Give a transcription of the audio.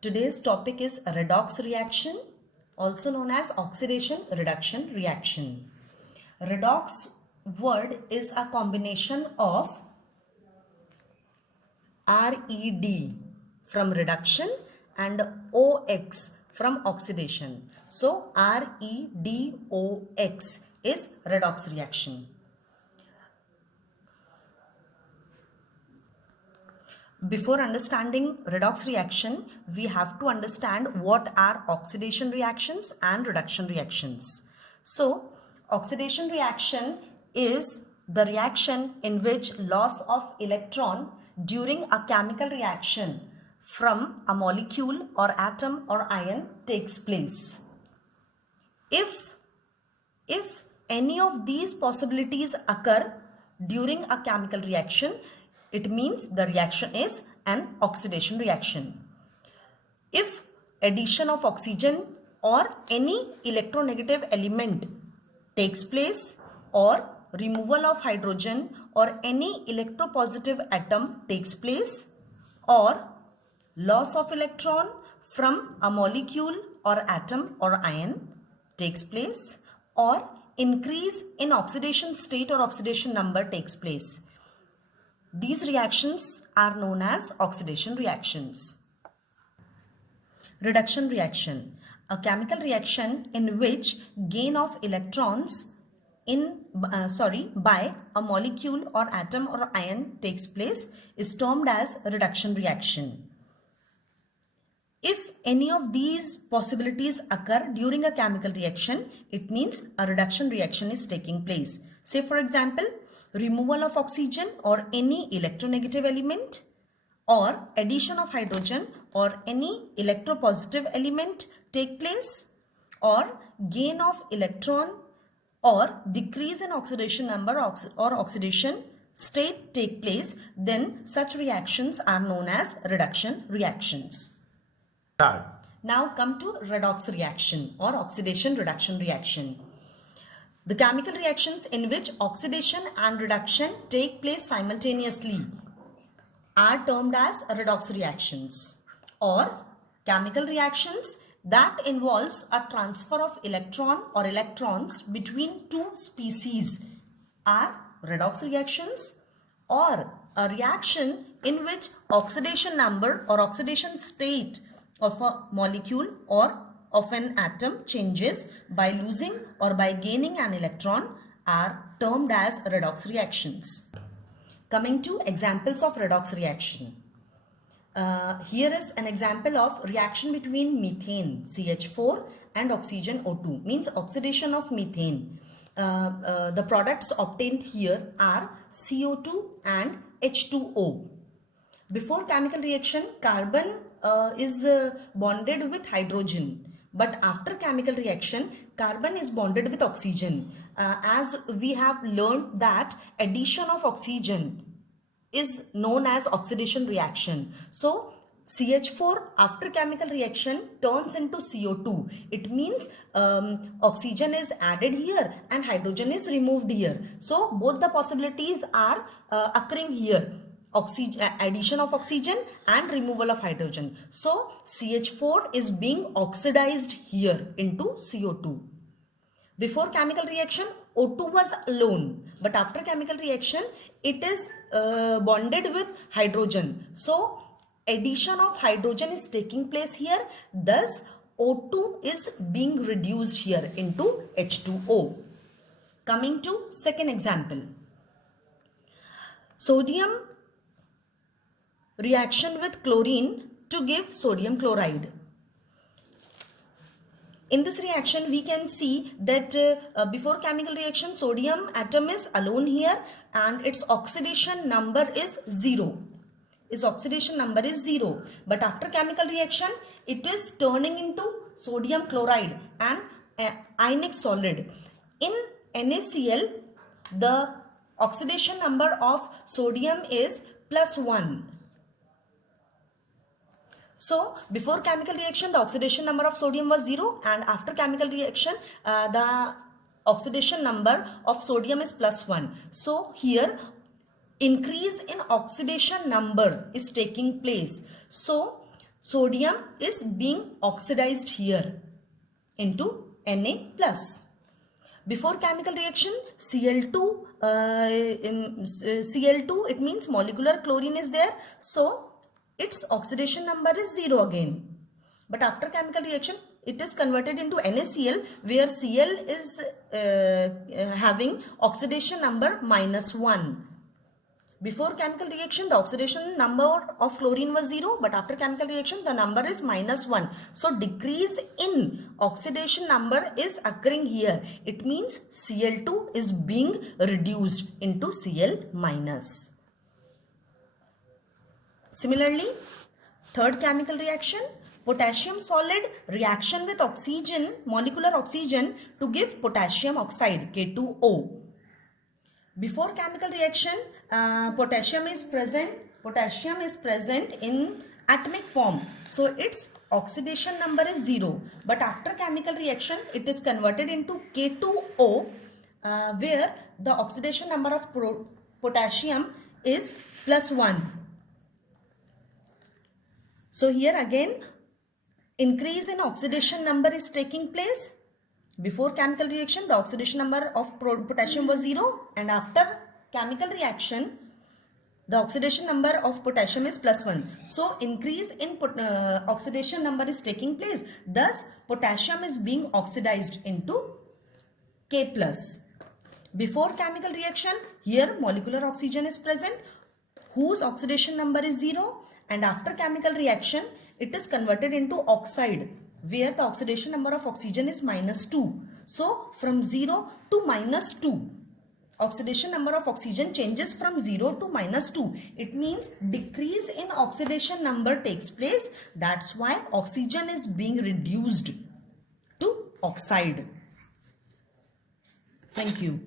Today's topic is redox reaction, also known as oxidation reduction reaction. Redox word is a combination of RED from reduction and OX from oxidation. So REDOX is redox reaction. Before understanding redox reaction, we have to understand what are oxidation reactions and reduction reactions. So, oxidation reaction is the reaction in which loss of electron during a chemical reaction from a molecule or atom or ion takes place. If any of these possibilities occur during a chemical reaction, it means the reaction is an oxidation reaction. If addition of oxygen or any electronegative element takes place, or removal of hydrogen or any electropositive atom takes place, or loss of electron from a molecule or atom or ion takes place, or increase in oxidation state or oxidation number takes place, these reactions are known as oxidation reactions. Reduction reaction, a chemical reaction in which gain of electrons by a molecule or atom or ion takes place, is termed as reduction reaction. If any of these possibilities occur during a chemical reaction, it means a reduction reaction is taking place. Say for example, removal of oxygen or any electronegative element, or addition of hydrogen or any electropositive element take place, or gain of electron or decrease in oxidation number or oxidation state take place, then such reactions are known as reduction reactions. Now come to redox reaction or oxidation reduction reaction. The chemical reactions in which oxidation and reduction take place simultaneously are termed as redox reactions, or chemical reactions that involves a transfer of electron or electrons between two species are redox reactions, or a reaction in which oxidation number or oxidation state of a molecule or of an atom changes by losing or by gaining an electron are termed as redox reactions. Coming to examples of redox reaction. Here is an example of reaction between methane CH4 and oxygen O2, means oxidation of methane. The products obtained here are CO2 and H2O. Before chemical reaction, carbon is bonded with hydrogen, but after chemical reaction, carbon is bonded with oxygen. As we have learned that addition of oxygen is known as oxidation reaction. So CH4 after chemical reaction turns into CO2. It means oxygen is added here and hydrogen is removed here. So both the possibilities are occurring here. Addition of oxygen and removal of hydrogen. So CH4 is being oxidized here into CO2. Before chemical reaction, O2 was alone, but after chemical reaction, it is bonded with hydrogen. So addition of hydrogen is taking place here. Thus, O2 is being reduced here into H2O. Coming to second example. Sodium reaction with chlorine to give sodium chloride. In this reaction, we can see that before chemical reaction, sodium atom is alone here and its oxidation number is 0. Its oxidation number is 0. But after chemical reaction, it is turning into sodium chloride and ionic solid. In NaCl, the oxidation number of sodium is +1. So before chemical reaction, the oxidation number of sodium was 0, and after chemical reaction, the oxidation number of sodium is +1. So here increase in oxidation number is taking place. So Sodium is being oxidized here into Na plus. Before chemical reaction, Cl2, it means molecular chlorine is there. So, its oxidation number is 0 again. But after chemical reaction, it is converted into NaCl, where Cl is having oxidation number -1. Before chemical reaction, the oxidation number of chlorine was 0, but after chemical reaction, the number is -1. So, decrease in oxidation number is occurring here. It means Cl2 is being reduced into Cl-. Similarly, third chemical reaction, potassium solid reaction with oxygen, molecular oxygen to give potassium oxide, K2O. Before chemical reaction, potassium is present in atomic form. So its oxidation number is 0. But after chemical reaction, it is converted into K2O, where the oxidation number of potassium is +1. So here again, increase in oxidation number is taking place. Before chemical reaction, the oxidation number of potassium was 0, and after chemical reaction, the oxidation number of potassium is +1. So, increase in oxidation number is taking place. Thus, potassium is being oxidized into K+. Before chemical reaction, here molecular oxygen is present, whose oxidation number is 0, and after chemical reaction, it is converted into oxide, where the oxidation number of oxygen is -2. So, from 0 to -2, oxidation number of oxygen changes from 0 to -2. It means decrease in oxidation number takes place. That's why oxygen is being reduced to oxide. Thank you.